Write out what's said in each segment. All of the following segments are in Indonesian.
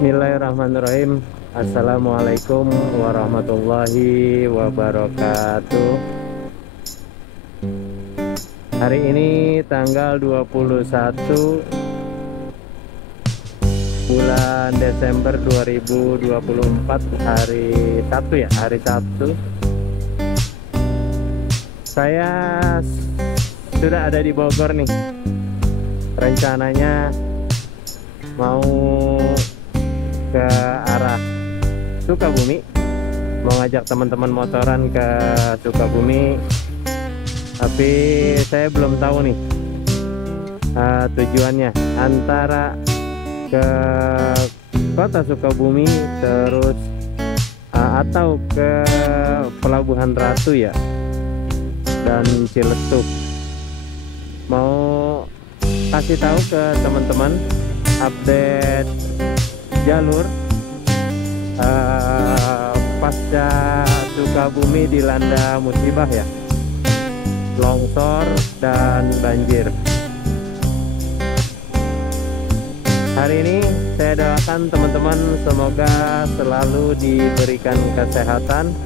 Bismillahirrahmanirrahim. Assalamualaikum warahmatullahi wabarakatuh. Hari ini tanggal 21 bulan Desember 2024, hari Sabtu ya, hari Sabtu. Saya sudah ada di Bogor nih. Rencananya mau ke arah Sukabumi, mau ngajak teman-teman motoran ke Sukabumi, tapi saya belum tahu nih tujuannya, antara ke kota Sukabumi terus atau ke Pelabuhan Ratu ya, dan Ciletuh. Mau kasih tahu ke teman-teman update jalur pasca Sukabumi dilanda musibah ya, longsor dan banjir. Hari ini saya doakan teman-teman semoga selalu diberikan kesehatan,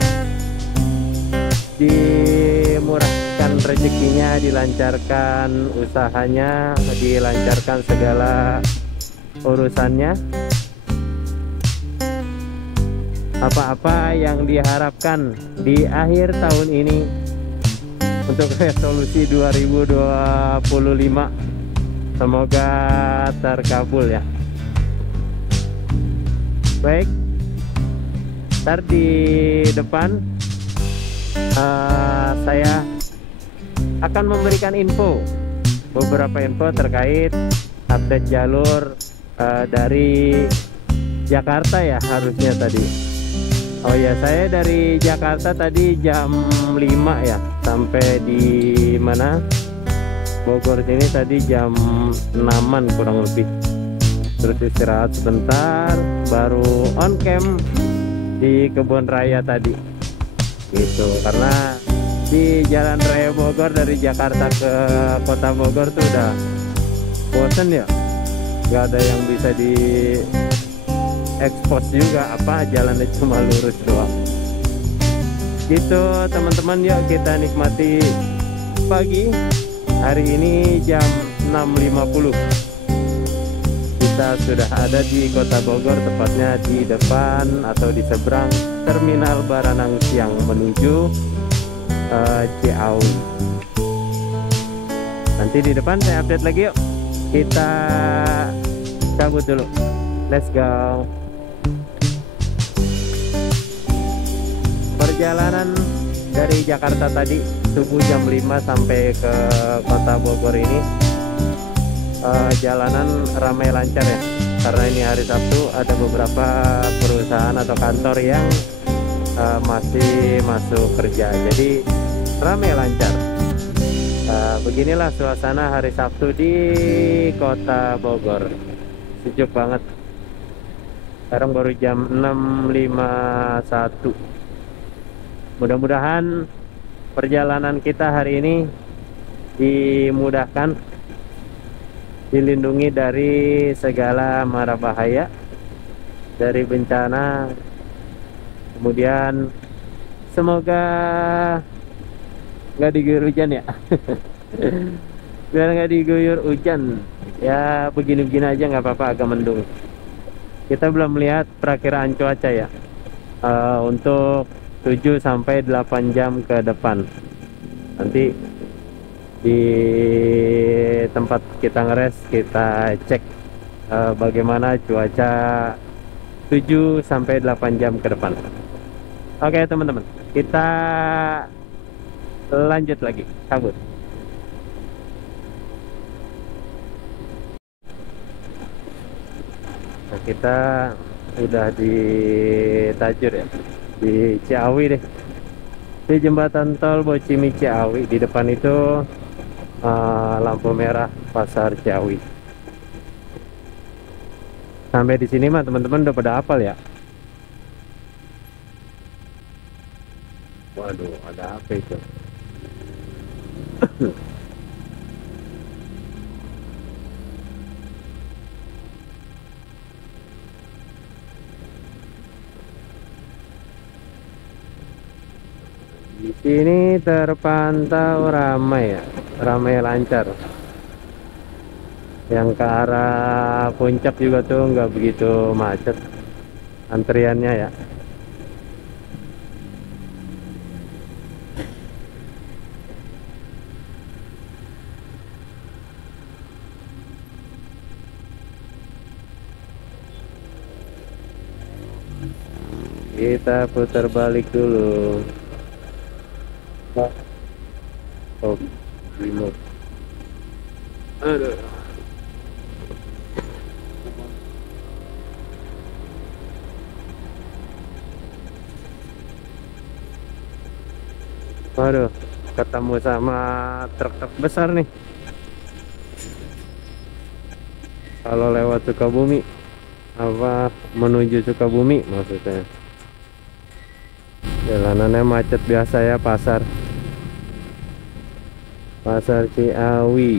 dimurahkan rezekinya, dilancarkan usahanya, dilancarkan segala urusannya. Apa-apa yang diharapkan di akhir tahun ini untuk resolusi 2025 semoga terkabul ya. Baik, ntar di depan saya akan memberikan beberapa info terkait update jalur dari Jakarta ya, harusnya tadi. Oh ya, saya dari Jakarta tadi jam 5 ya, sampai di mana, Bogor sini tadi jam 6-an kurang lebih. Terus istirahat sebentar, baru on cam di Kebun Raya tadi gitu. Karena di Jalan Raya Bogor dari Jakarta ke Kota Bogor tuh udah bosen ya, nggak ada yang bisa di expose juga, apa jalannya cuma lurus doang gitu teman-teman. Yuk kita nikmati pagi hari ini jam 6.50. Kita sudah ada di Kota Bogor, tepatnya di depan atau di seberang Terminal Baranang Siang menuju Ciawi. Nanti di depan saya update lagi. Yuk kita cabut dulu, let's go. Perjalanan dari Jakarta tadi subuh jam 5 sampai ke Kota Bogor ini jalanan ramai lancar ya, karena ini hari Sabtu. Ada beberapa perusahaan atau kantor yang masih masuk kerja, jadi ramai lancar. Beginilah suasana hari Sabtu di Kota Bogor. Sejuk banget. Sekarang baru jam 6.51. Mudah-mudahan perjalanan kita hari ini dimudahkan, dilindungi dari segala mara bahaya, dari bencana. Kemudian semoga nggak diguyur hujan ya. Biar nggak diguyur hujan ya, begini-begini aja nggak apa-apa, agak mendung. Kita belum melihat perakiraan cuaca ya untuk 7 sampai 8 jam ke depan. Nanti di tempat kita ngeres kita cek bagaimana cuaca 7 sampai 8 jam ke depan. Oke teman-teman, kita lanjut lagi, cabut. Nah, kita udah di Tajur ya, di Ciawi deh, di jembatan tol Bocimi Ciawi. Di depan itu lampu merah Pasar Ciawi. Sampai di sini mah teman-teman udah pada hafal ya. Waduh, ada apa itu? Di sini terpantau ramai ya, ramai lancar. Yang ke arah puncak juga tuh nggak begitu macet antriannya ya. Kita putar balik dulu. Oh, remote. Aduh. Waduh, ketemu sama truk-truk besar nih. Kalau lewat Sukabumi, apa menuju Sukabumi maksudnya. Jalanannya macet biasa ya, Pasar Ciawi.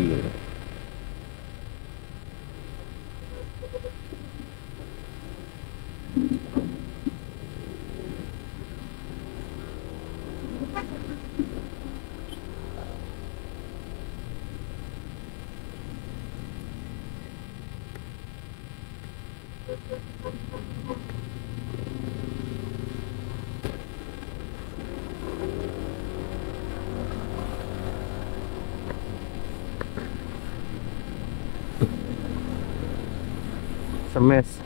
Smash.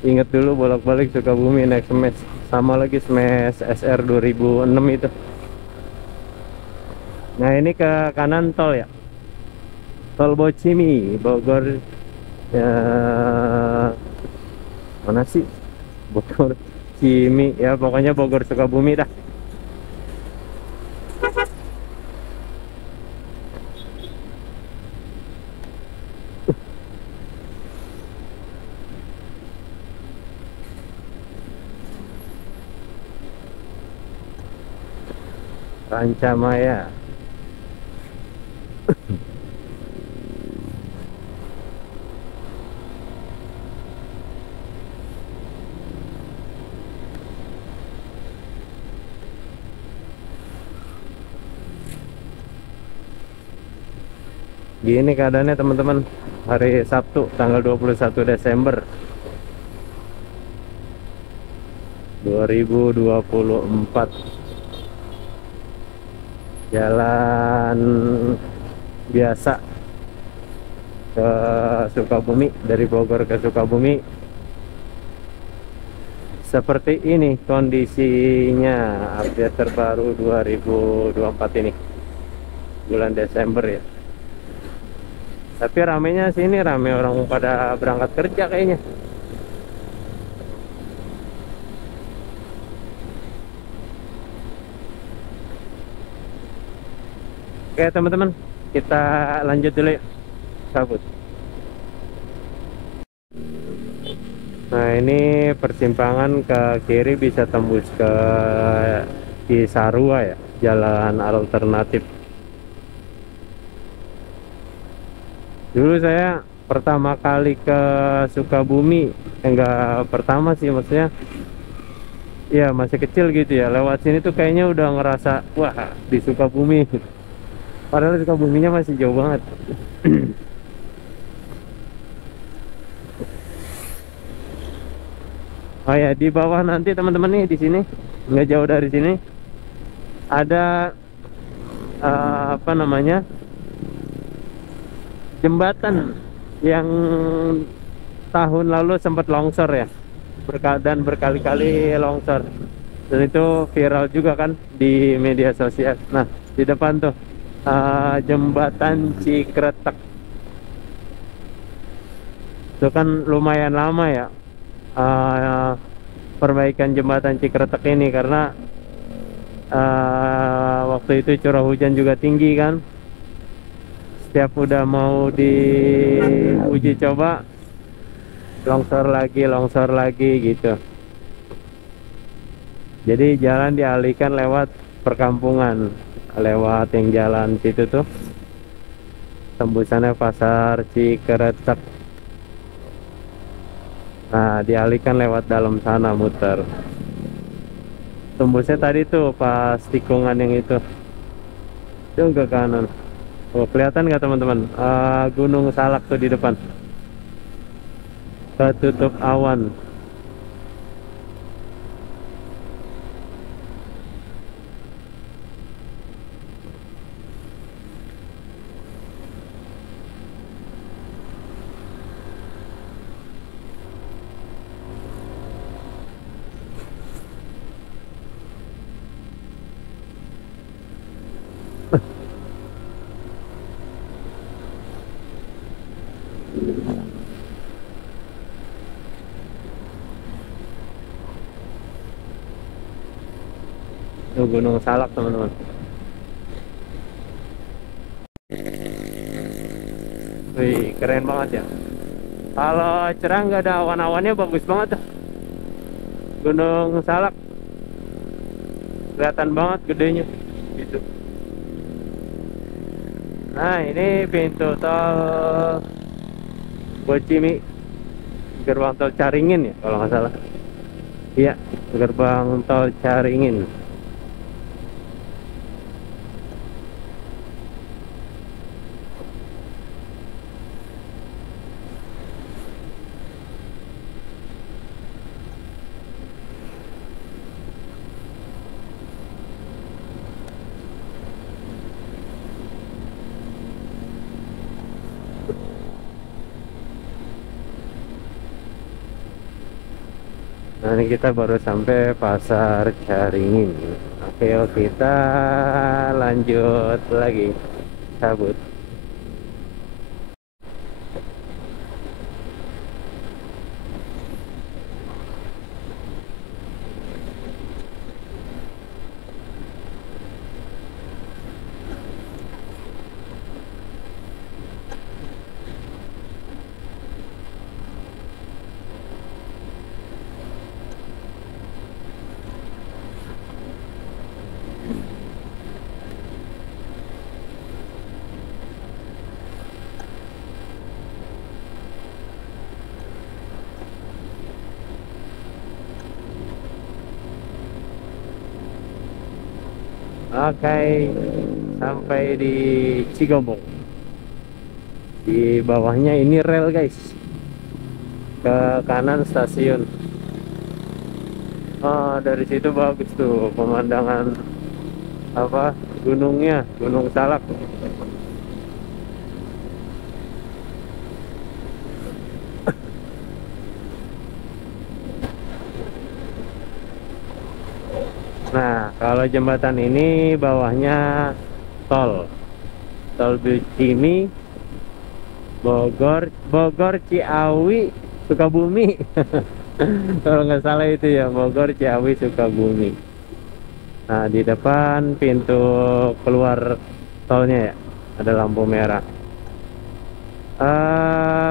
Ingat dulu bolak-balik Sukabumi naik Smash. Sama lagi Smash SR 2006 itu. Nah ini ke kanan tol ya. Tol Bocimi, Bogor. Ya, mana sih? Bogor, Cimi. Ya pokoknya Bogor Sukabumi dah. Rancamaya. Gini keadaannya teman-teman, hari Sabtu tanggal 21 Desember 2024. Jalan biasa ke Sukabumi, dari Bogor ke Sukabumi. Seperti ini kondisinya, update terbaru 2024 ini, bulan Desember ya. Tapi ramenya sini, rame orang pada berangkat kerja kayaknya. Oke teman-teman, kita lanjut dulu ya. Cabut. Nah ini persimpangan ke kiri bisa tembus ke Cisarua ya, jalan alternatif. Dulu saya pertama kali ke Sukabumi, enggak pertama sih maksudnya, ya masih kecil gitu ya, lewat sini tuh kayaknya udah ngerasa wah di Sukabumi. Padahal Sukabuminya masih jauh banget. Oh ya, di bawah nanti teman-teman nih, di sini nggak jauh dari sini ada apa namanya, jembatan yang tahun lalu sempat longsor ya, dan berkali-kali longsor, dan itu viral juga kan di media sosial. Nah di depan tuh jembatan Cikretek itu kan lumayan lama ya, perbaikan jembatan Cikretek ini, karena waktu itu curah hujan juga tinggi kan. Setiap udah mau diuji coba, longsor lagi gitu. Jadi jalan dialihkan lewat perkampungan, lewat yang jalan situ tuh, tembusannya Pasar Cikretek. Nah dialihkan lewat dalam sana, muter. Tembusnya tadi tuh pas tikungan yang itu ke kanan. Oh, kelihatan nggak teman-teman? Gunung Salak tuh di depan. Ketutup awan. Tuh Gunung Salak teman-teman. Wih, keren banget ya. Kalau cerah nggak ada awan-awannya bagus banget tuh. Gunung Salak kelihatan banget gedenya gitu. Nah, ini pintu tol Bocimi, gerbang tol Caringin ya kalau nggak salah. Iya, gerbang tol Caringin. Nah, ini kita baru sampai Pasar Caringin. Oke, kita lanjut lagi. Cabut. Oke, sampai di Cigombong. Di bawahnya ini rel guys. Ke kanan stasiun. Oh, dari situ bagus tuh pemandangan apa gunungnya, Gunung Salak. Nah, kalau jembatan ini bawahnya tol. Tol Bocimi, Bogor, Ciawi, Sukabumi. Kalau nggak salah itu ya, Bogor, Ciawi, Sukabumi. Nah, di depan pintu keluar tolnya ya, ada lampu merah.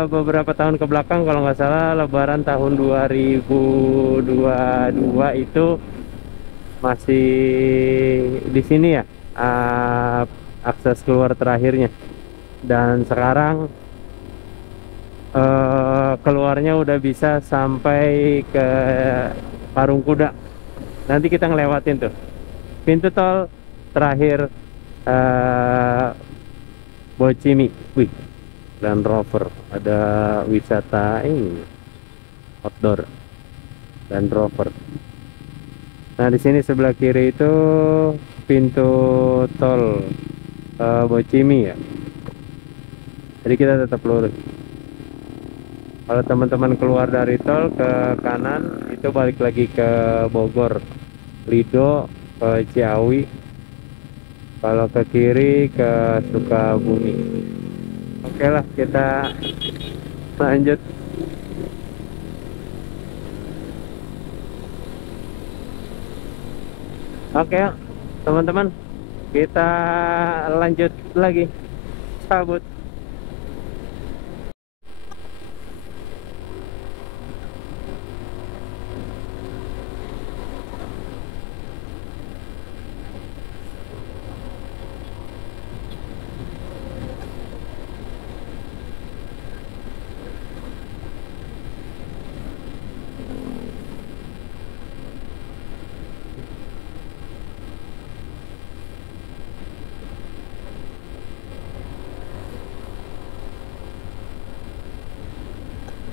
Beberapa tahun ke belakang kalau nggak salah Lebaran tahun 2022 itu masih di sini ya, akses keluar terakhirnya. Dan sekarang keluarnya udah bisa sampai ke Parung Kuda. Nanti kita ngelewatin tuh pintu tol terakhir Bocimi. Wih, Land Rover, ada wisata ini outdoor Land Rover. Nah, di sini sebelah kiri itu pintu tol Bocimi ya. Jadi kita tetap lurus. Kalau teman-teman keluar dari tol ke kanan itu balik lagi ke Bogor, Lido, ke Ciawi. Kalau ke kiri ke Sukabumi. Oke lah, kita lanjut. Oke, teman-teman, kita lanjut lagi. Cabut.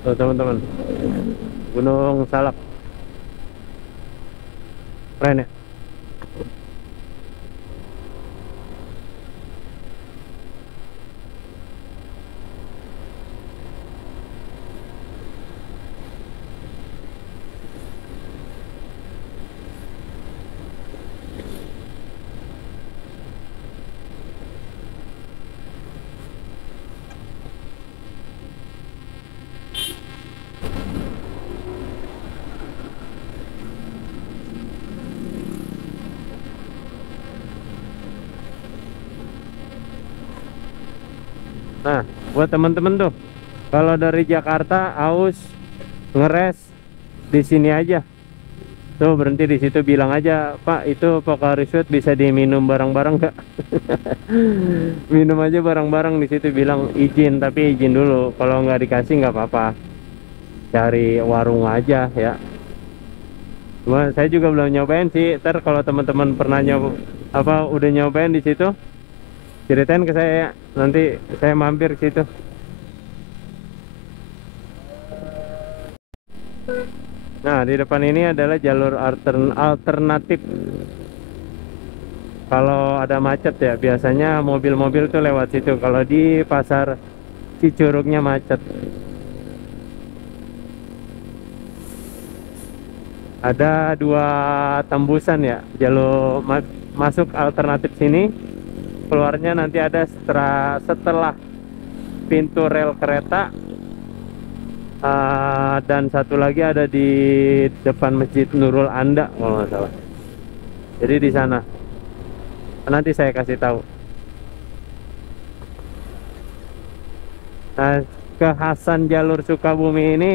Tuh teman-teman, Gunung Salak, keren ya. Nah, buat teman-teman tuh, kalau dari Jakarta aus ngeres di sini aja. Tuh berhenti di situ, bilang aja, Pak, itu Pocari Sweat bisa diminum bareng-bareng nggak? Minum aja bareng-bareng di situ, bilang izin, tapi izin dulu. Kalau nggak dikasih nggak apa-apa, cari warung aja ya. Cuma saya juga belum nyobain sih. Ntar kalau teman-teman pernah nyoba apa udah nyobain di situ, ceritain ke saya ya. Nanti saya mampir ke situ. Nah, di depan ini adalah jalur alternatif. Kalau ada macet ya, biasanya mobil-mobil tuh lewat situ. Kalau di pasar Cicurugnya macet. Ada dua tembusan ya, jalur masuk alternatif sini, keluarnya nanti ada setelah pintu rel kereta. Dan satu lagi ada di depan Masjid Nurul Anda kalau nggak salah. Jadi di sana. Nanti saya kasih tahu. Nah, kekhasan jalur Sukabumi ini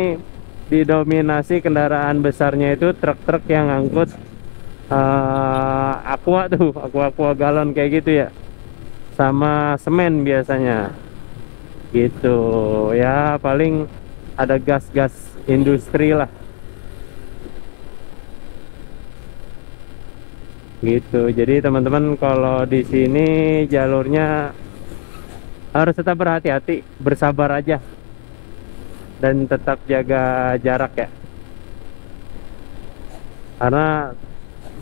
didominasi kendaraan besarnya itu truk-truk yang angkut aqua tuh, aqua galon kayak gitu ya. Sama semen biasanya. Gitu. Ya, paling ada gas-gas industri lah gitu. Jadi teman-teman kalau di sini jalurnya harus tetap berhati-hati, bersabar aja, dan tetap jaga jarak ya, karena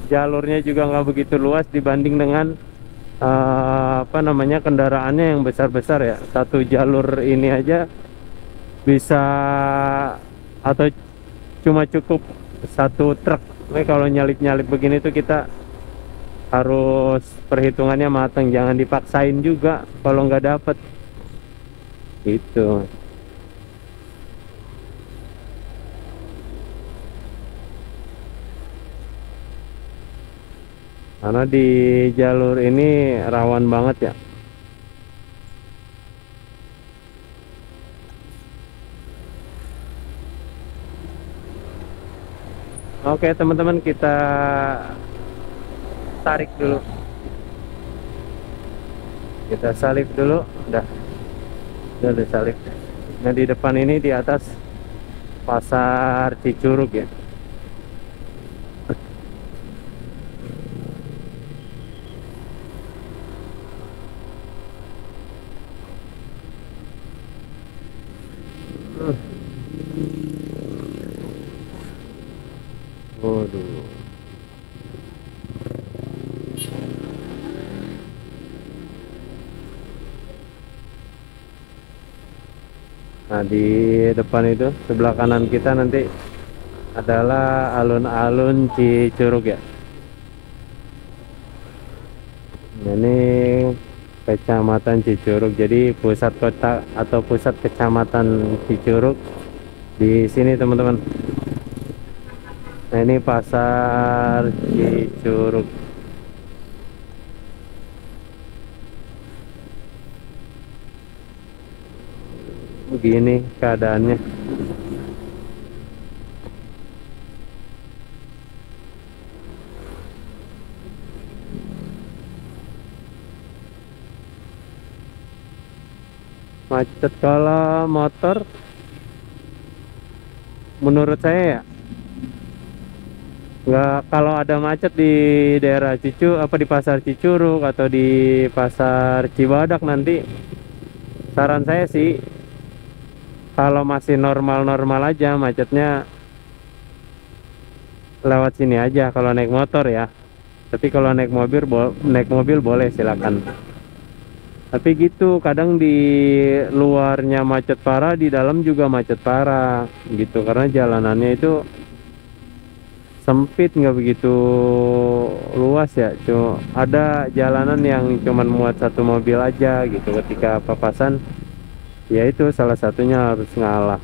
jalurnya juga nggak begitu luas dibanding dengan apa namanya, kendaraannya yang besar-besar ya. Satu jalur ini aja bisa atau cuma cukup satu truk. Nah, kalau nyalip-nyalip begini tuh kita harus perhitungannya matang, jangan dipaksain juga kalau nggak dapet itu. Karena di jalur ini rawan banget ya. Oke teman-teman, kita tarik dulu, kita salip dulu. Udah disalip. Nah, di depan ini di atas pasar Cicurug ya. Waduh. Nah, di depan itu sebelah kanan kita nanti adalah alun-alun Cicurug ya. Ini Kecamatan Cicurug. Jadi pusat kota atau pusat Kecamatan Cicurug di sini teman-teman. Nah, ini pasar Cicurug. Begini keadaannya. Macet kalau motor menurut saya ya, nggak, kalau ada macet di daerah apa di pasar Cicurug atau di pasar Cibadak nanti, saran saya sih Kalau masih normal-normal aja macetnya lewat sini aja kalau naik motor ya. Tapi kalau naik mobil boleh silakan. Tapi gitu, kadang di luarnya macet parah, di dalam juga macet parah gitu karena jalanannya itu sempit, nggak begitu luas ya. Cuma ada jalanan yang cuman muat satu mobil aja gitu. Ketika papasan, ya itu salah satunya harus ngalah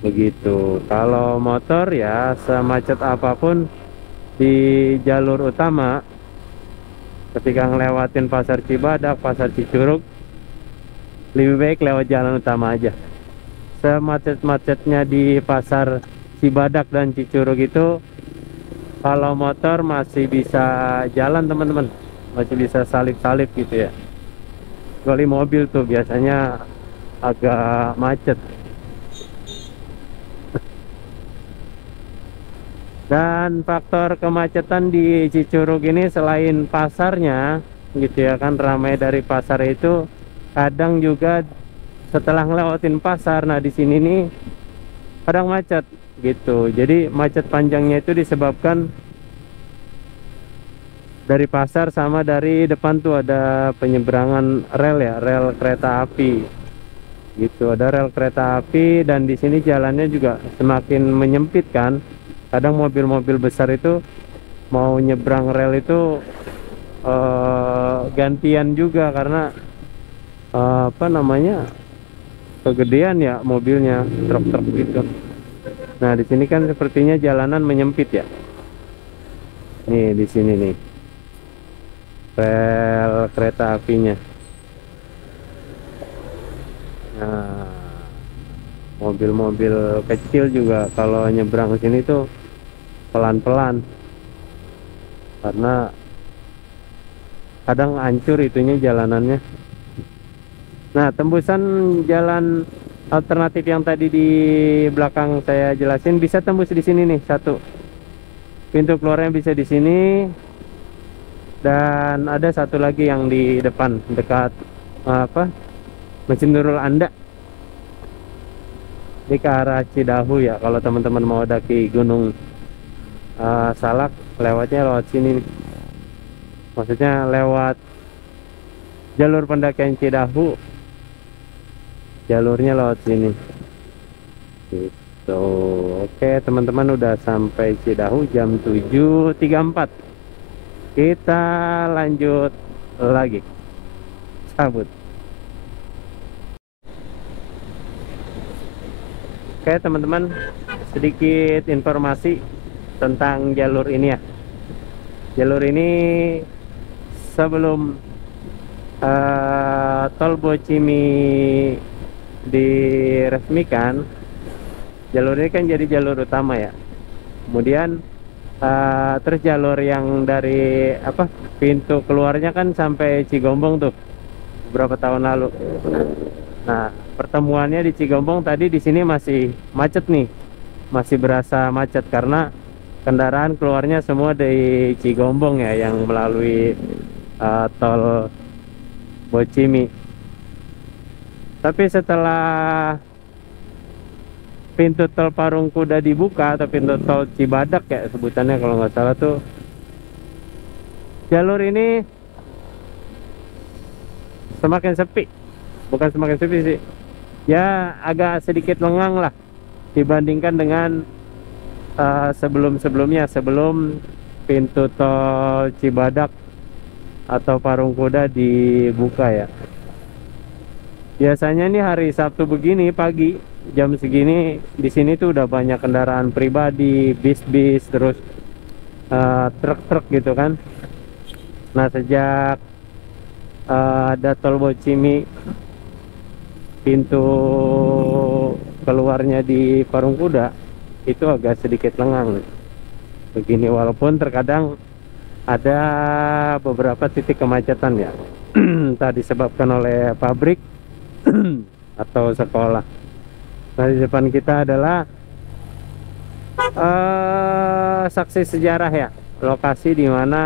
begitu. Kalau motor ya semacet apapun di jalur utama, ketika ngelewatin pasar Cibadak, pasar Cicurug, lebih baik lewat jalan utama aja. Semacet-macetnya di pasar Cibadak dan Cicurug itu, kalau motor masih bisa jalan teman-teman, masih bisa salip-salip gitu ya. Kecuali mobil tuh biasanya agak macet. Dan faktor kemacetan di Cicurug ini selain pasarnya gitu ya kan ramai dari pasar itu, kadang juga setelah ngelewatin pasar, nah di sini nih kadang macet gitu. Jadi macet panjangnya itu disebabkan dari pasar sama dari depan tuh ada penyeberangan rel ya, rel kereta api gitu. Ada rel kereta api dan di sini jalannya juga semakin menyempit kan. Kadang mobil-mobil besar itu mau nyebrang rel itu gantian juga karena apa namanya, kegedean ya mobilnya, truk-truk gitu. Nah di sini kan sepertinya jalanan menyempit ya. Nih di sini nih rel kereta apinya. Nah mobil-mobil kecil juga kalau nyebrang ke sini tuh pelan-pelan karena kadang hancur itunya jalanannya. Nah tembusan jalan alternatif yang tadi di belakang saya jelasin bisa tembus di sini nih, satu pintu keluarnya bisa di sini, dan ada satu lagi yang di depan dekat apa, Mesin Nurul Anda, di ke arah Cidahu ya. Kalau teman-teman mau daki Gunung Salak, lewatnya lewat sini nih. Maksudnya lewat jalur pendakian Cidahu, jalurnya lewat sini gitu. Oke teman-teman, udah sampai Cidahu jam 7.34. Kita lanjut lagi, cabut. Oke teman-teman, sedikit informasi tentang jalur ini ya. Jalur ini sebelum tol Bocimi diresmikan, jalur ini kan jadi jalur utama ya. Kemudian terus jalur yang dari apa, pintu keluarnya kan sampai Cigombong tuh beberapa tahun lalu. Nah pertemuannya di Cigombong tadi, di sini masih macet nih, masih berasa macet karena kendaraan keluarnya semua dari Cigombong ya, yang melalui tol Bocimi. Tapi setelah pintu tol Parung Kuda dibuka, atau pintu tol Cibadak ya sebutannya kalau nggak salah tuh, jalur ini semakin sepi. Bukan semakin sepi sih, ya agak sedikit lengang lah dibandingkan dengan sebelum-sebelumnya, sebelum pintu tol Cibadak atau Parung Kuda dibuka ya. Biasanya nih hari Sabtu begini pagi jam segini di sini tuh udah banyak kendaraan pribadi, bis-bis, terus truk-truk gitu kan. Nah sejak ada tol Bocimi, pintu keluarnya di Parung Kuda itu agak sedikit lengang begini, walaupun terkadang ada beberapa titik kemacetan ya. Entah disebabkan oleh pabrik atau sekolah. Nah di depan kita adalah saksi sejarah ya, lokasi di mana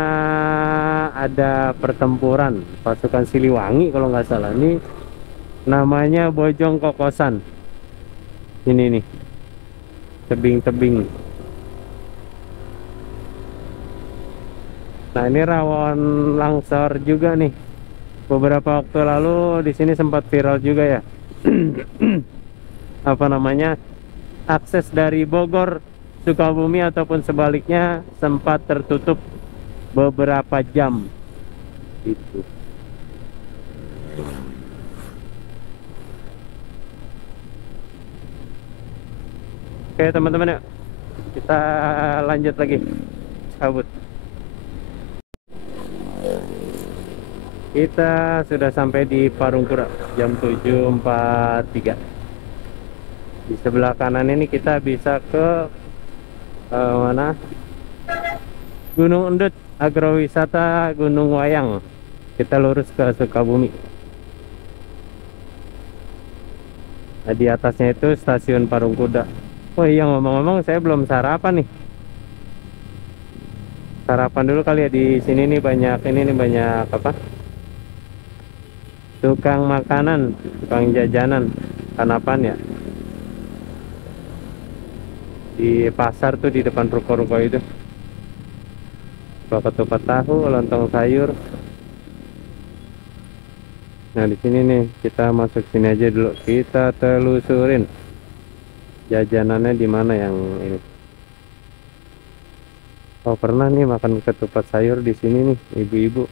ada pertempuran pasukan Siliwangi kalau nggak salah. Ini namanya Bojong Kokosan. Ini nih, tebing-tebing. Nah, ini rawan longsor juga nih. Beberapa waktu lalu di sini sempat viral juga ya. Apa namanya? Akses dari Bogor Sukabumi ataupun sebaliknya sempat tertutup beberapa jam. Itu. Oke teman-teman, yuk kita lanjut lagi kabut. Kita sudah sampai di Parungkuda jam 7.43. Di sebelah kanan ini kita bisa ke mana? Gunung Endut, agrowisata Gunung Wayang. Kita lurus ke Sukabumi. Nah, di atasnya itu stasiun Parungkuda. Oh iya, ngomong-ngomong saya belum sarapan nih. Sarapan dulu kali ya. Di sini nih banyak banyak apa? Tukang makanan, tukang jajanan, kanapan ya. Di pasar tuh di depan ruko-ruko itu. Ketupat tahu, lontong sayur. Nah, di sini nih kita masuk sini aja dulu. Kita telusurin jajanannya di mana yang ini. Oh, pernah nih makan ketupat sayur di sini nih, ibu-ibu.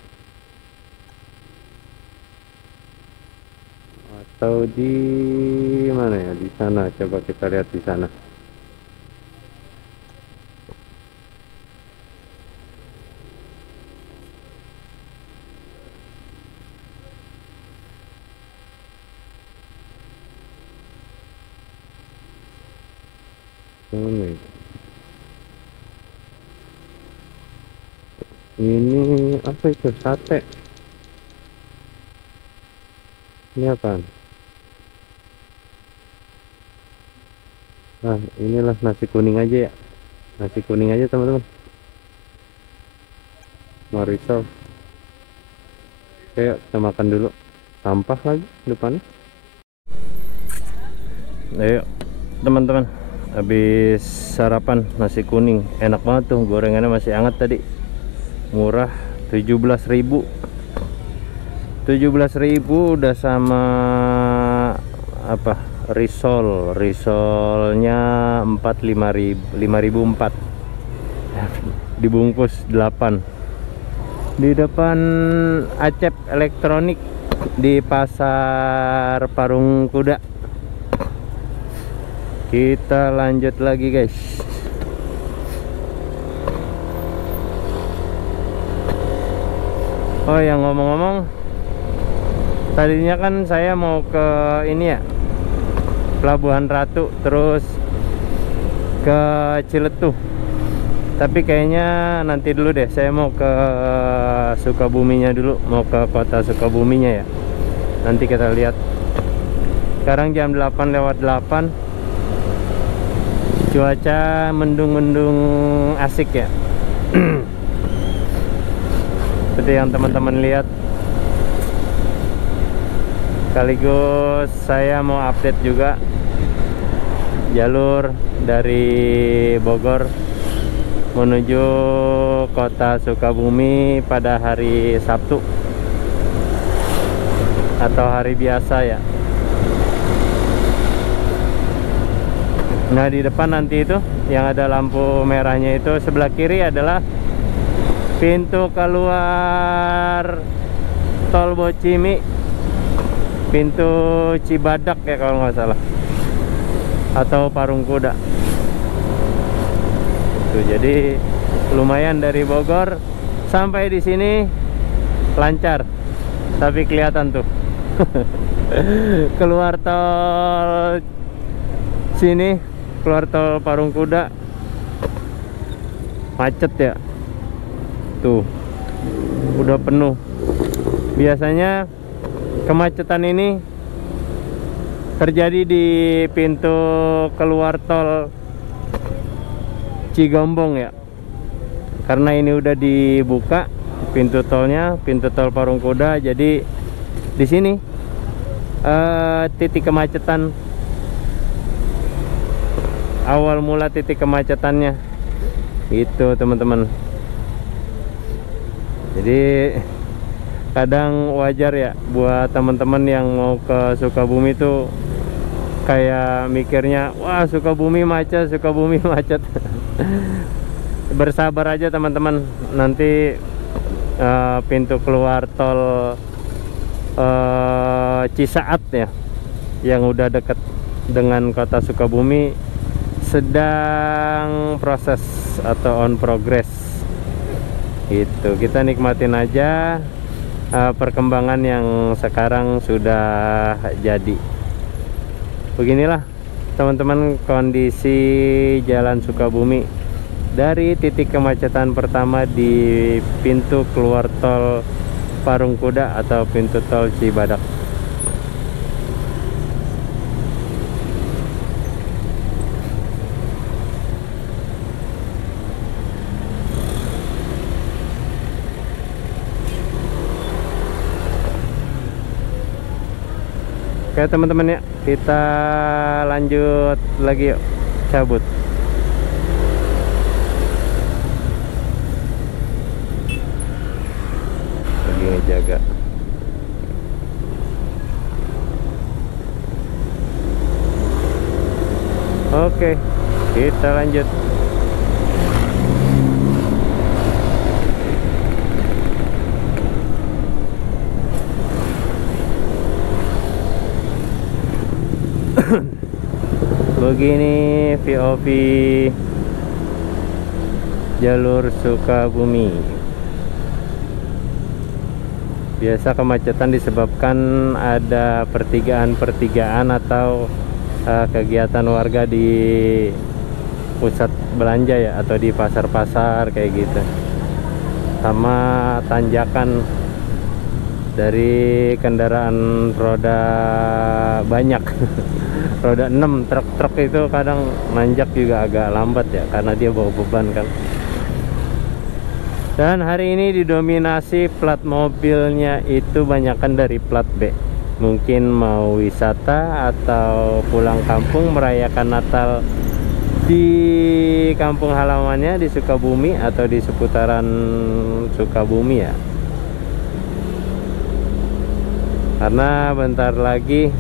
Atau di mana ya? Di sana, coba kita lihat di sana. Ini apa itu? Sate. Ini apa? Nah, inilah nasi kuning aja ya. Nasi kuning aja teman-teman. Marisol. Oke, kita makan dulu. Sampah lagi depannya. Ayo teman-teman, habis sarapan nasi kuning. Enak banget tuh, gorengannya masih hangat tadi. Murah, 17.000. 17.000 udah sama apa? Risolnya 5.000 5.004. Dibungkus 8 di depan Acep Elektronik di Pasar Parungkuda. Kita lanjut lagi guys. Oh yang ngomong-ngomong, tadinya kan saya mau ke ini ya, Pelabuhan Ratu, terus ke Ciletuh. Tapi kayaknya nanti dulu deh, saya mau ke Sukabuminya dulu, mau ke kota Sukabuminya ya. Nanti kita lihat. Sekarang jam 8:08. Cuaca mendung-mendung asik ya. Seperti yang teman-teman lihat. Sekaligus saya mau update juga jalur dari Bogor menuju kota Sukabumi pada hari Sabtu atau hari biasa ya. Nah, di depan nanti itu yang ada lampu merahnya itu, sebelah kiri adalah pintu keluar tol Bocimi, pintu Cibadak ya kalau nggak salah, atau Parungkuda. Tuh, jadi lumayan dari Bogor sampai di sini lancar, tapi kelihatan tuh keluar tol sini, keluar tol Parungkuda macet ya. Tuh udah penuh. Biasanya kemacetan ini terjadi di pintu keluar tol Cigombong ya, karena ini udah dibuka pintu tolnya, pintu tol Parungkuda. Jadi di sini titik kemacetan awal mula titik kemacetannya itu teman-teman. Jadi kadang wajar ya buat teman-teman yang mau ke Sukabumi tuh kayak mikirnya, wah Sukabumi macet, Sukabumi macet. Bersabar aja teman-teman, nanti pintu keluar tol Cisaat ya, yang udah deket dengan kota Sukabumi, sedang proses atau on progress. Itu kita nikmatin aja perkembangan yang sekarang sudah jadi. Beginilah teman-teman kondisi Jalan Sukabumi dari titik kemacetan pertama di pintu keluar tol Parung Kuda atau pintu tol Cibadak. Oke teman-teman ya, kita lanjut lagi yuk, cabut. Lagi ngejaga. Oke, kita lanjut. Begini POV jalur Sukabumi. Biasa kemacetan disebabkan ada pertigaan-pertigaan atau kegiatan warga di pusat belanja ya, atau di pasar-pasar kayak gitu, sama tanjakan dari kendaraan roda banyak. Roda 6, truk-truk itu kadang nanjak juga agak lambat ya, karena dia bawa beban kan. Dan hari ini didominasi plat mobilnya itu banyakkan dari plat B. Mungkin mau wisata atau pulang kampung merayakan Natal di kampung halamannya di Sukabumi atau di seputaran Sukabumi ya. Karena bentar lagi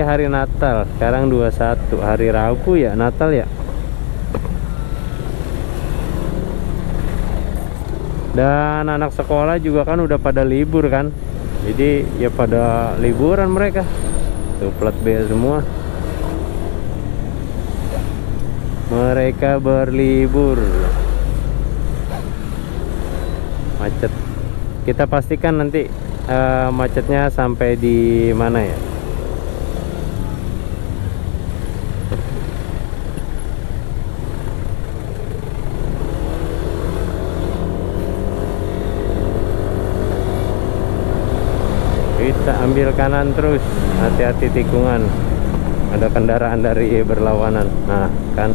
hari Natal. Sekarang 21, hari Rabu ya, Natal ya. Dan anak sekolah juga kan udah pada libur kan, jadi ya pada liburan mereka. Tuh plat B semua, mereka berlibur. Macet. Kita pastikan nanti macetnya sampai di mana ya. Kita ambil kanan terus, hati-hati tikungan, ada kendaraan dari berlawanan. Nah kan,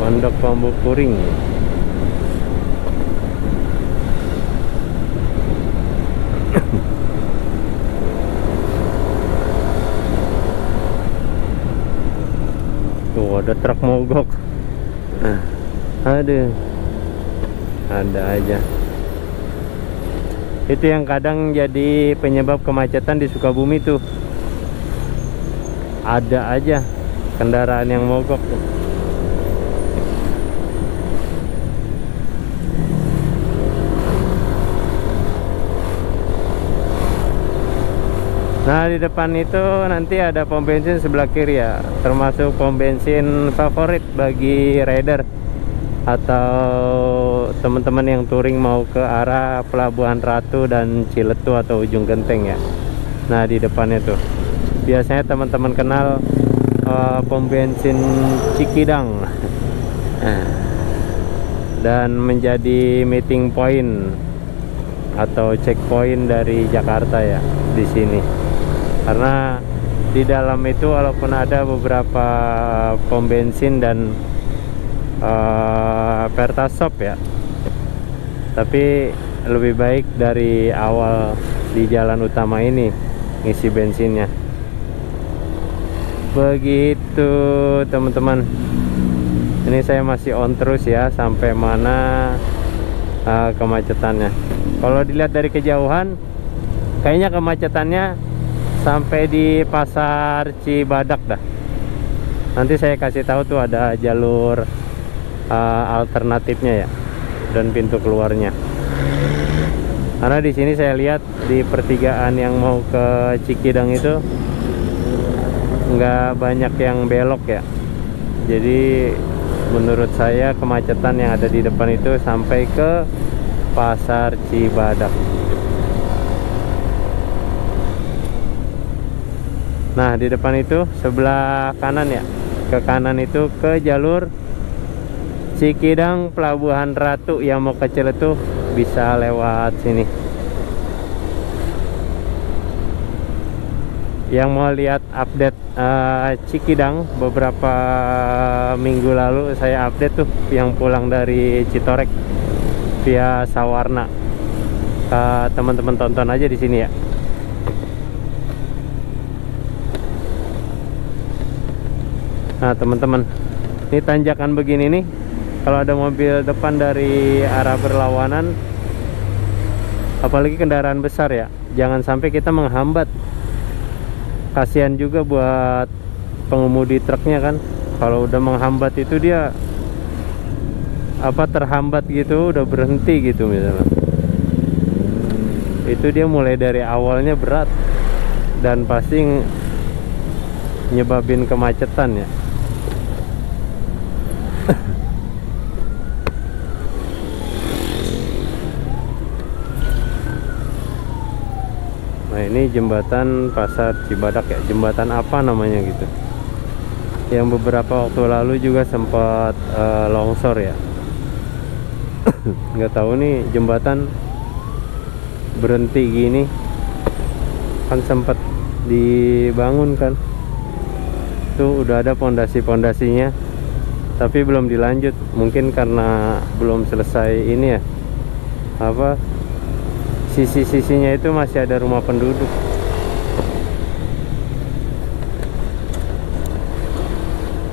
Pondok Bambu Kuring. Tuh ada truk mogok. Aduh, ada aja. Itu yang kadang jadi penyebab kemacetan di Sukabumi tuh. Ada aja kendaraan yang mogok tuh. Nah di depan itu nanti ada pom bensin sebelah kiri ya, termasuk pom bensin favorit bagi rider atau teman-teman yang touring mau ke arah Pelabuhan Ratu dan Ciletu atau Ujung Genteng ya. Nah di depannya tuh biasanya teman-teman kenal pom bensin Cikidang dan menjadi meeting point atau checkpoint dari Jakarta ya di sini. Karena di dalam itu walaupun ada beberapa pom bensin dan Pertasop ya, tapi lebih baik dari awal di jalan utama ini ngisi bensinnya. Begitu teman-teman, ini saya masih on terus ya sampai mana kemacetannya. Kalau dilihat dari kejauhan kayaknya kemacetannya sampai di Pasar Cibadak dah. Nanti saya kasih tahu tuh ada jalur alternatifnya ya dan pintu keluarnya. Karena di sini saya lihat di pertigaan yang mau ke Cikidang itu nggak banyak yang belok ya. Jadi menurut saya kemacetan yang ada di depan itu sampai ke Pasar Cibadak. Nah di depan itu sebelah kanan ya, ke kanan itu ke jalur Cikidang Pelabuhan Ratu, yang mau ke Ciletuh bisa lewat sini. Yang mau lihat update Cikidang beberapa minggu lalu saya update tuh yang pulang dari Citorek via Sawarna. Teman-teman tonton aja di sini ya. Nah teman-teman, ini tanjakan begini nih, kalau ada mobil depan dari arah berlawanan, apalagi kendaraan besar ya, jangan sampai kita menghambat. Kasihan juga buat pengemudi truknya kan, kalau udah menghambat itu dia terhambat gitu, udah berhenti gitu misalnya, itu dia mulai dari awalnya berat dan pasti nyebabin kemacetan ya. Nah ini jembatan Pasar Cibadak ya, jembatan apa namanya gitu, yang beberapa waktu lalu juga sempat longsor ya. Nggak tahu nih jembatan berhenti gini kan, sempat dibangun kan, tuh udah ada pondasi-pondasinya tapi belum dilanjut, mungkin karena belum selesai ini ya, sisi-sisinya itu masih ada rumah penduduk.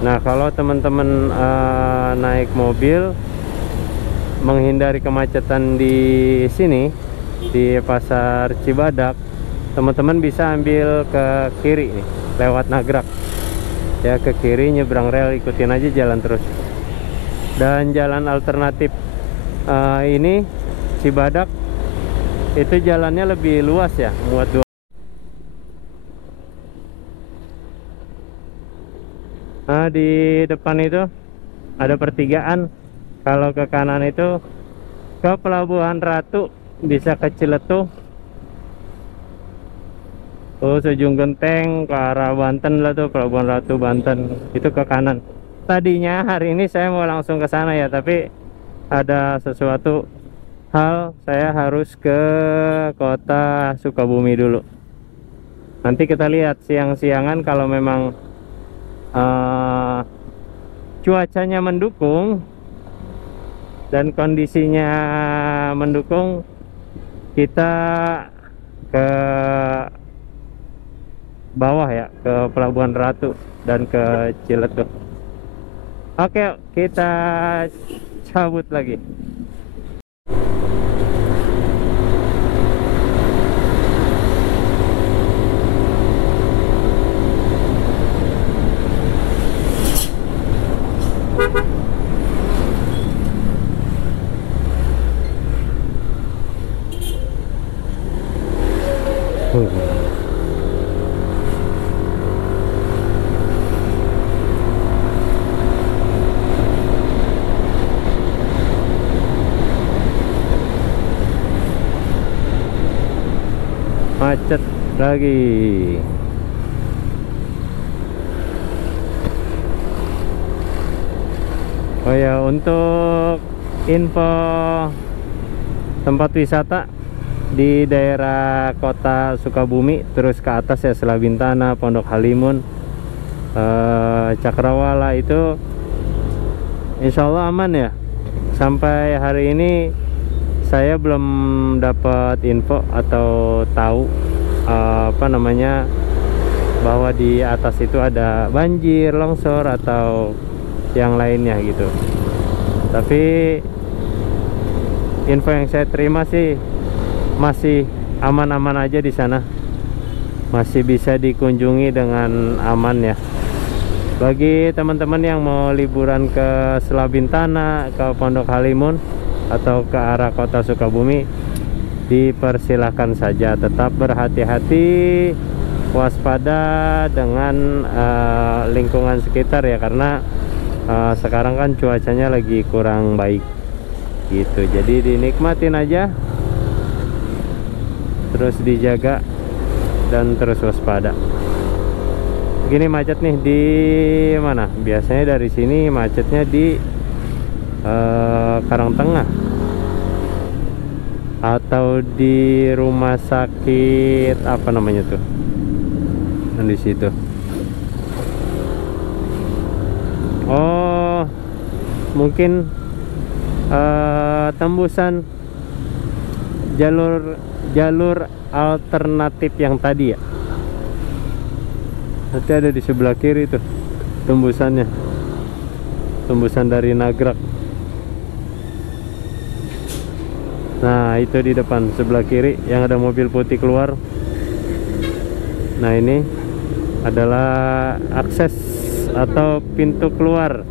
Nah kalau teman-teman naik mobil menghindari kemacetan di sini di Pasar Cibadak, teman-teman bisa ambil ke kiri nih lewat Nagrak ya, ke kiri nyebrang rel, ikutin aja jalan terus. Dan jalan alternatif ini Cibadak itu jalannya lebih luas ya, muat dua. Nah di depan itu ada pertigaan, kalau ke kanan itu ke Pelabuhan Ratu, bisa ke Ciletuh. Tuh Ujung Genteng ke arah Banten lah tuh, Pelabuhan Ratu Banten itu ke kanan. Tadinya hari ini saya mau langsung ke sana ya, tapi ada sesuatu hal, saya harus ke kota Sukabumi dulu. Nanti kita lihat siang-siangan kalau memang cuacanya mendukung dan kondisinya mendukung, kita ke bawah ya, ke Pelabuhan Ratu dan ke Ciletuh. Oke, kita cabut lagi. Macet lagi. Oh ya, untuk info tempat wisata di daerah kota Sukabumi, terus ke atas ya Selabintana, Pondok Halimun, Cakrawala itu insya Allah aman ya. Sampai hari ini saya belum dapat info atau tahu bahwa di atas itu ada banjir, longsor atau yang lainnya gitu. Tapi info yang saya terima sih masih aman-aman aja di sana, masih bisa dikunjungi dengan aman ya. Bagi teman-teman yang mau liburan ke Selabintana, ke Pondok Halimun atau ke arah kota Sukabumi, dipersilahkan saja. Tetap berhati-hati, waspada dengan lingkungan sekitar ya, karena sekarang kan cuacanya lagi kurang baik gitu. Jadi dinikmatin aja, terus dijaga dan terus waspada. Gini macet nih di mana? Biasanya dari sini macetnya di Karangtengah atau di rumah sakit apa namanya tuh, di situ. Oh, mungkin tembusan jalur alternatif yang tadi ya. Nanti ada di sebelah kiri tuh tembusannya, tembusan dari Nagrag. Nah itu di depan sebelah kiri yang ada mobil putih keluar. Nah ini adalah akses atau pintu keluar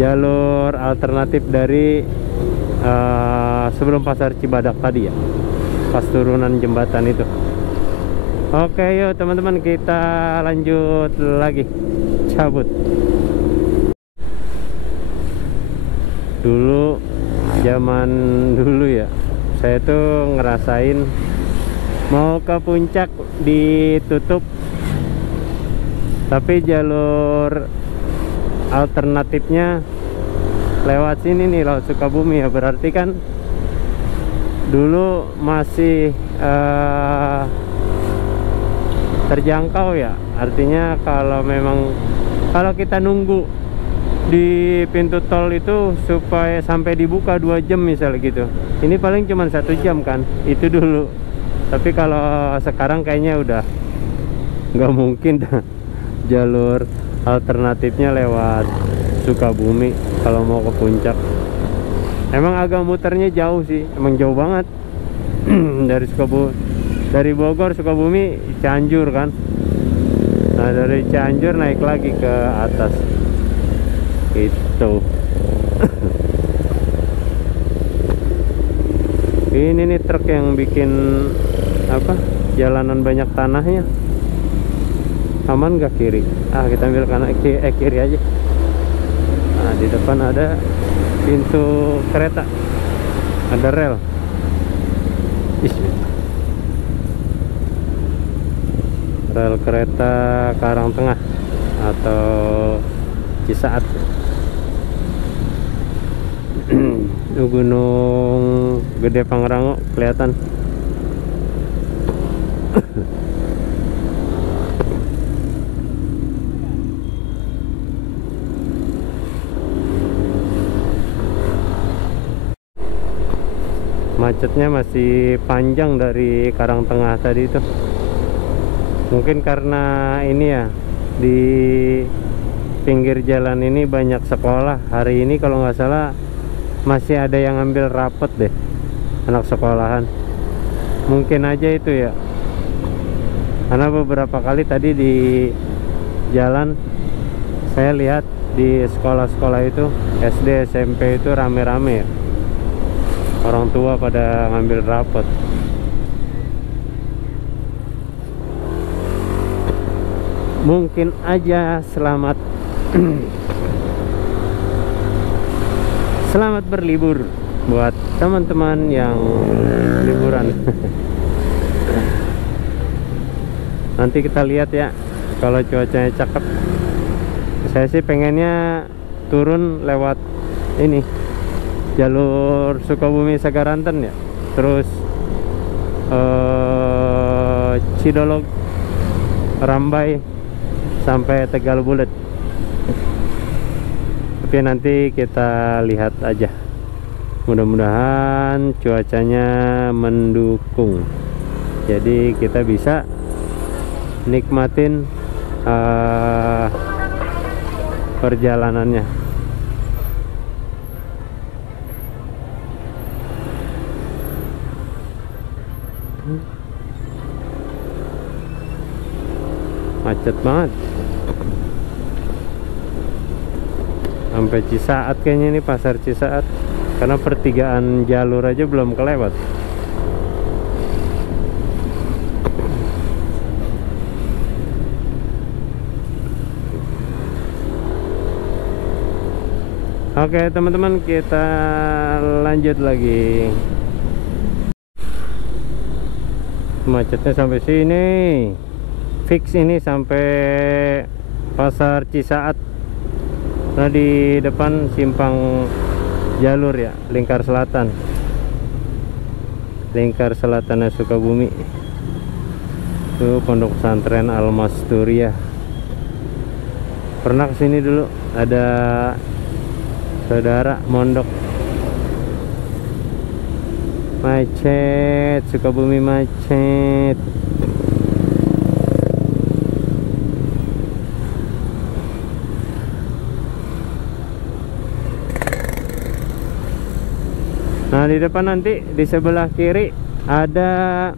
jalur alternatif dari sebelum pasar Cibadak tadi ya, pas turunan jembatan itu. Oke yuk teman-teman, kita lanjut lagi cabut. Dulu, zaman dulu ya, saya tuh ngerasain mau ke puncak ditutup, tapi jalur alternatifnya lewat sini nih, lewat Sukabumi ya. Berarti kan dulu masih terjangkau ya. Artinya kalau kita nunggu di pintu tol itu supaya sampai dibuka 2 jam misalnya gitu, ini paling cuma 1 jam kan, itu dulu. Tapi kalau sekarang kayaknya udah nggak mungkin jalur alternatifnya lewat Sukabumi kalau mau ke puncak. Emang agak muternya jauh sih, emang jauh banget. Dari Bogor, Sukabumi, Cianjur kan. Nah dari Cianjur naik lagi ke atas itu. Ini nih truk yang bikin apa, jalanan banyak tanahnya. Aman gak kiri? Kita ambil kanan, kiri aja. Nah di depan ada pintu kereta, ada rel. Rel kereta Karangtengah atau Cisaat. Gunung Gede Pangrango kelihatan. Macetnya masih panjang dari Karangtengah tadi itu. Mungkin karena ini ya, di pinggir jalan ini banyak sekolah. Hari ini kalau nggak salah masih ada yang ngambil rapot deh, anak sekolahan. Mungkin aja itu ya, karena beberapa kali tadi di jalan saya lihat di sekolah-sekolah itu, SD, SMP itu rame-rame ya, orang tua pada ngambil rapot. Mungkin aja selamat selamat berlibur buat teman-teman yang liburan. Nanti kita lihat ya, kalau cuacanya cakep. Saya sih pengennya turun lewat ini, jalur Sukabumi Sagaranten ya, terus Cidolog, Rambai sampai Tegal Bulet. Tapi nanti kita lihat aja. Mudah-mudahan cuacanya mendukung, jadi kita bisa nikmatin perjalanannya. Macet banget sampai Cisaat kayaknya, ini pasar Cisaat, karena pertigaan jalur aja belum kelewat. Oke teman-teman, kita lanjut lagi. Macetnya sampai sini, fix ini sampai pasar Cisaat. Nah di depan simpang jalur ya, Lingkar Selatan, Lingkar Selatannya Sukabumi. Itu pondok pesantren Al-Masturia. Pernah kesini dulu, ada saudara mondok. Macet, Sukabumi macet. Nah di depan nanti di sebelah kiri ada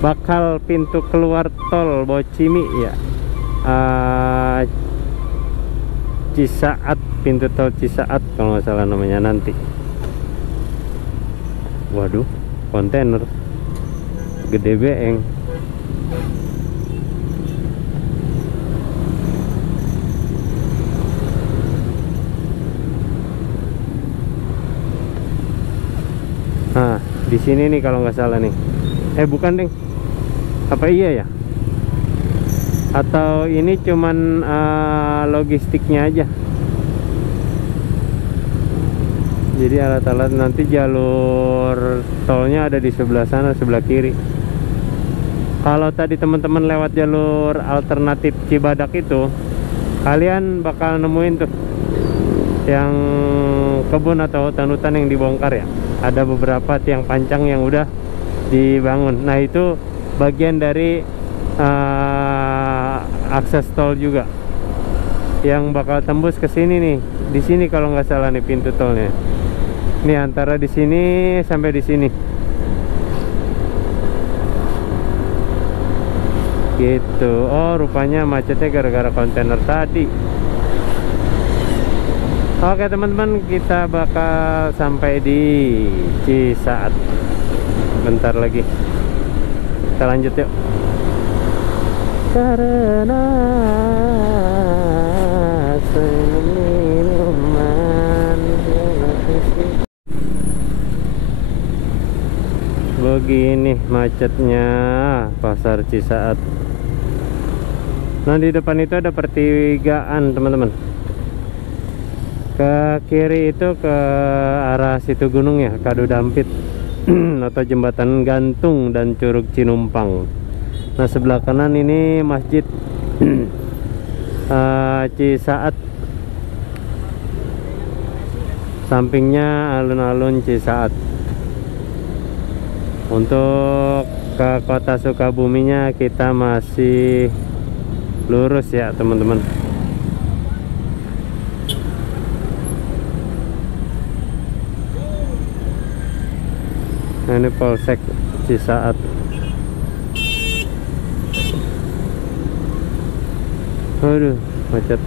bakal pintu keluar tol Bocimi ya, Cisaat, pintu tol Cisaat kalau nggak salah namanya nanti. Waduh, kontainer gede beeng. Nah di sini nih kalau nggak salah nih, bukan deng, apa iya ya, atau ini cuman logistiknya aja. Jadi alat-alat, nanti jalur tolnya ada di sebelah sana, sebelah kiri. Kalau tadi teman-teman lewat jalur alternatif Cibadak itu, kalian bakal nemuin tuh yang kebun atau hutan-hutan yang dibongkar ya. Ada beberapa tiang pancang yang udah dibangun. Nah itu bagian dari akses tol juga, yang bakal tembus ke sini nih. Di sini kalau nggak salah nih pintu tolnya. Ini antara di sini sampai di sini. Gitu. Oh, rupanya macetnya gara-gara kontainer tadi. Oke teman-teman, kita bakal sampai di Cisaat bentar lagi. Kita lanjut yuk. Karena begini macetnya pasar Cisaat. Nah di depan itu ada pertigaan teman-teman. Ke kiri itu ke arah situ gunung ya, Kadu Dampit atau jembatan gantung dan Curug Cinumpang. Nah sebelah kanan ini masjid Cisaat, sampingnya alun-alun Cisaat. Untuk ke kota Sukabuminya kita masih lurus ya teman-teman. Nah, ini Polsek Cisaat. Aduh, macet.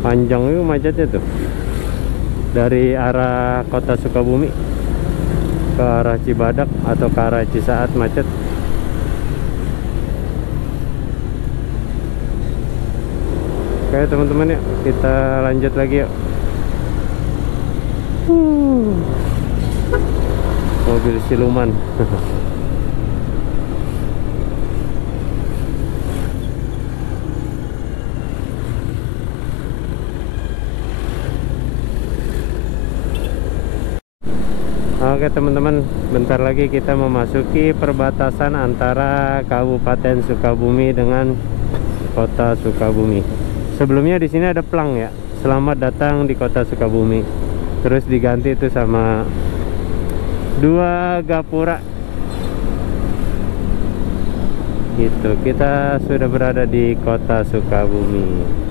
Panjang itu macetnya tuh, dari arah kota Sukabumi ke arah Cibadak atau ke arah Cisaat macet. Oke teman-teman, yuk kita lanjut lagi yuk. Mobil siluman. Oke teman-teman, bentar lagi kita memasuki perbatasan antara Kabupaten Sukabumi dengan Kota Sukabumi. Sebelumnya di sini ada plang ya, selamat datang di Kota Sukabumi. Terus diganti itu sama dua gapura. Gitu, kita sudah berada di Kota Sukabumi.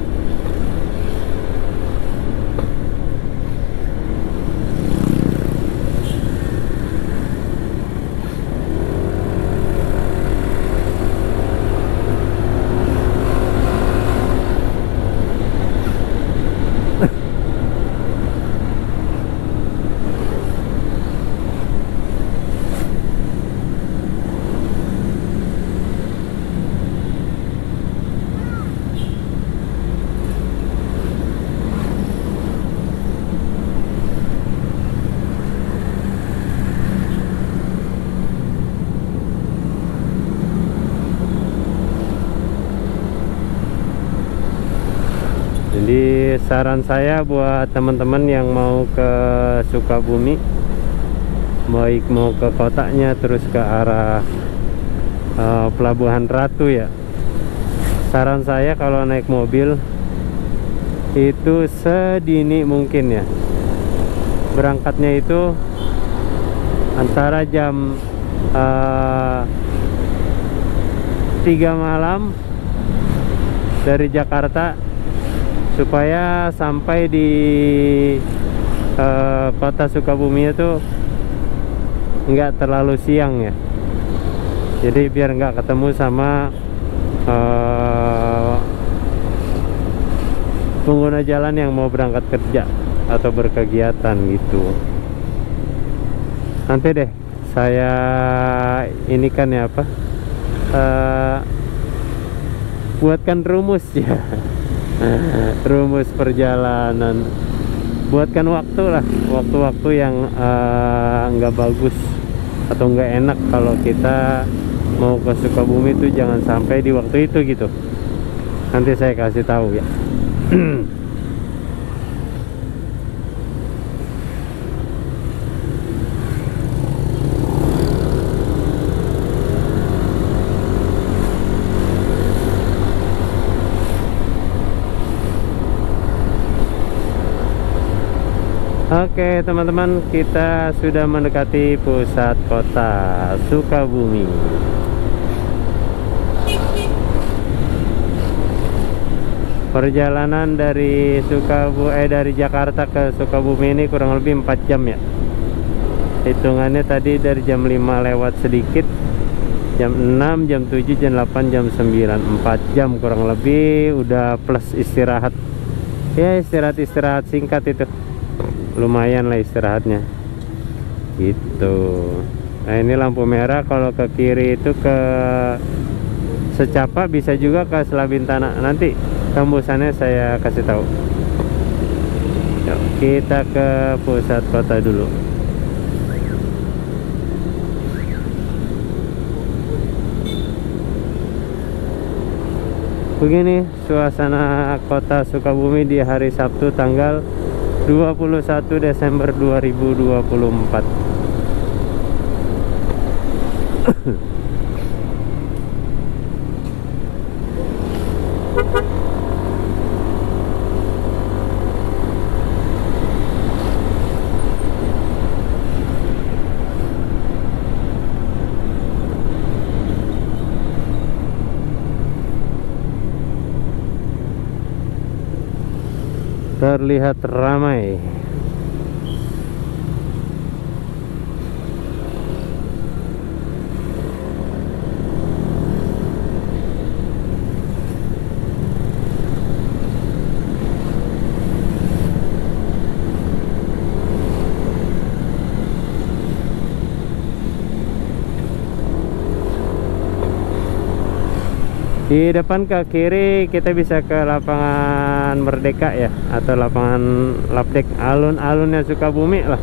Jadi saran saya buat teman-teman yang mau ke Sukabumi, baik mau ke kotanya terus ke arah Pelabuhan Ratu ya, saran saya kalau naik mobil itu sedini mungkin ya. Berangkatnya itu antara jam 3 malam dari Jakarta, supaya sampai di Kota Sukabumi itu nggak terlalu siang ya. Jadi biar nggak ketemu sama pengguna jalan yang mau berangkat kerja atau berkegiatan gitu. Nanti deh saya ini kan ya apa, buatkan rumus ya. Rumus perjalanan, buatkan waktu lah, waktu-waktu yang nggak bagus atau nggak enak kalau kita mau ke Sukabumi itu jangan sampai di waktu itu gitu. Nanti saya kasih tahu ya. Oke teman-teman, kita sudah mendekati pusat kota Sukabumi. Perjalanan dari dari Jakarta ke Sukabumi ini kurang lebih 4 jam ya. Hitungannya tadi dari jam 5 lewat sedikit, jam 6, jam 7, jam 8, jam 9, 4 jam kurang lebih, udah plus istirahat. Ya istirahat singkat itu. Lumayan lah istirahatnya gitu. Nah ini lampu merah, kalau ke kiri itu ke Secapa, bisa juga ke Selabintana. Nanti tembusannya saya kasih tahu. Yuk, kita ke pusat kota dulu. Begini suasana kota Sukabumi di hari Sabtu tanggal 21 Desember 2024. Terlihat ramai. Di depan ke kiri kita bisa ke lapangan Merdeka ya, atau lapangan Lapdek, alun-alunnya Sukabumi lah.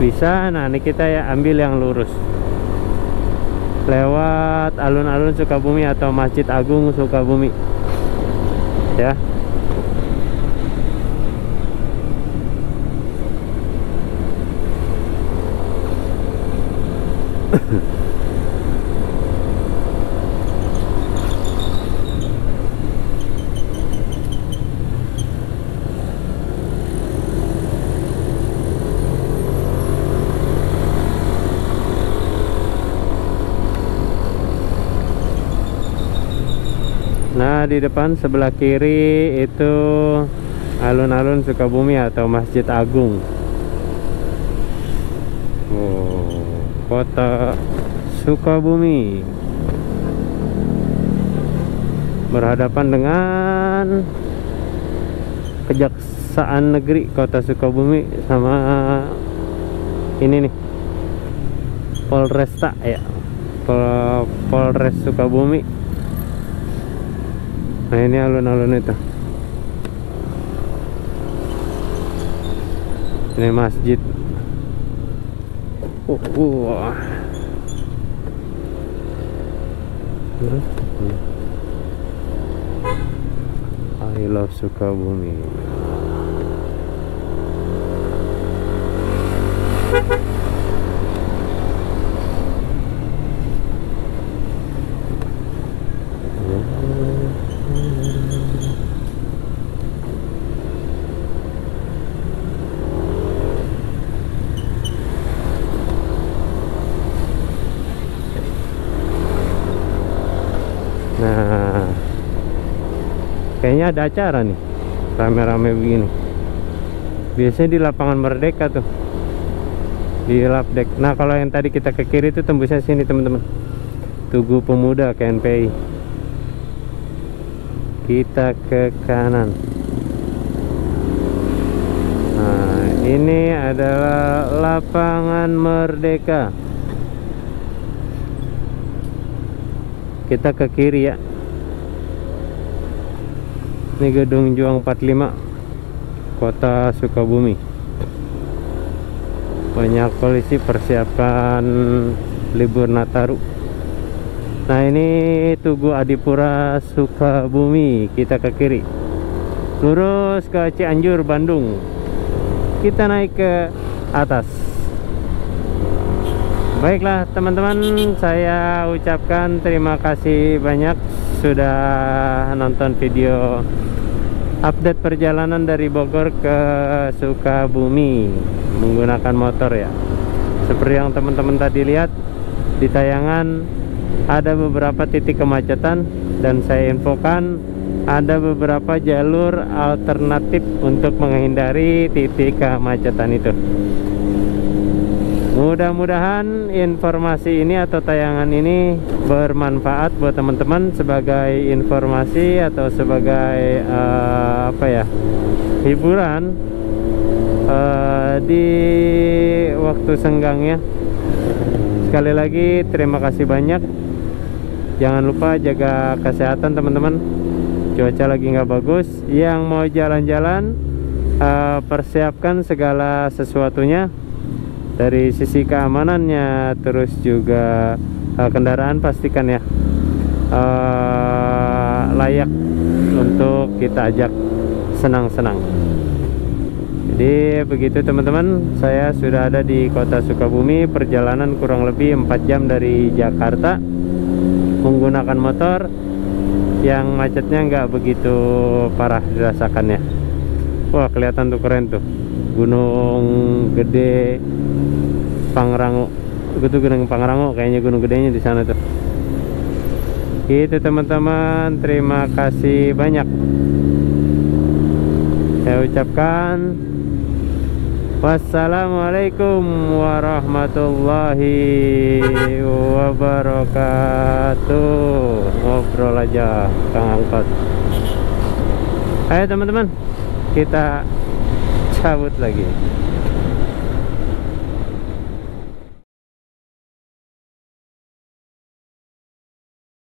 Bisa. Nah ini kita ya ambil yang lurus lewat alun-alun Sukabumi atau Masjid Agung Sukabumi ya. Nah di depan sebelah kiri itu alun-alun Sukabumi atau Masjid Agung. Kota Sukabumi berhadapan dengan Kejaksaan Negeri Kota Sukabumi sama ini nih Polresta ya, Polres Sukabumi. Nah ini alun-alun itu. Ini masjid. I love Sukabumi. Nah, kayaknya ada acara nih, rame-rame begini. Biasanya di lapangan Merdeka tuh, di Lapdek. Nah, kalau yang tadi kita ke kiri itu tembusnya sini teman-teman, Tugu Pemuda KNPI. Kita ke kanan. Nah, ini adalah lapangan Merdeka. Kita ke kiri ya. Ini gedung Juang 45 Kota Sukabumi. Banyak polisi persiapan libur Nataru. Nah ini Tugu Adipura Sukabumi. Kita ke kiri, lurus ke Cianjur Bandung. Kita naik ke atas. Baiklah teman-teman, saya ucapkan terima kasih banyak sudah nonton video update perjalanan dari Bogor ke Sukabumi menggunakan motor ya. Seperti yang teman-teman tadi lihat di tayangan, ada beberapa titik kemacetan dan saya infokan ada beberapa jalur alternatif untuk menghindari titik kemacetan itu. Mudah-mudahan informasi ini atau tayangan ini bermanfaat buat teman-teman sebagai informasi atau sebagai hiburan di waktu senggangnya. Sekali lagi terima kasih banyak. Jangan lupa jaga kesehatan teman-teman. Cuaca lagi nggak bagus. Yang mau jalan-jalan persiapkan segala sesuatunya. Dari sisi keamanannya, terus juga kendaraan pastikan ya layak untuk kita ajak senang-senang. Jadi begitu teman-teman, saya sudah ada di Kota Sukabumi. Perjalanan kurang lebih 4 jam dari Jakarta menggunakan motor yang macetnya nggak begitu parah dirasakannya. Wah kelihatan tuh, keren tuh, Gunung Gede Pangrango. Itu Gunung Pangrango, kayaknya gunung gedenya di sana tuh. Gitu teman-teman, terima kasih banyak. Saya ucapkan wassalamualaikum warahmatullahi wabarakatuh. Ngobrol aja Kang Angkot. Ayo teman-teman, kita cabut lagi.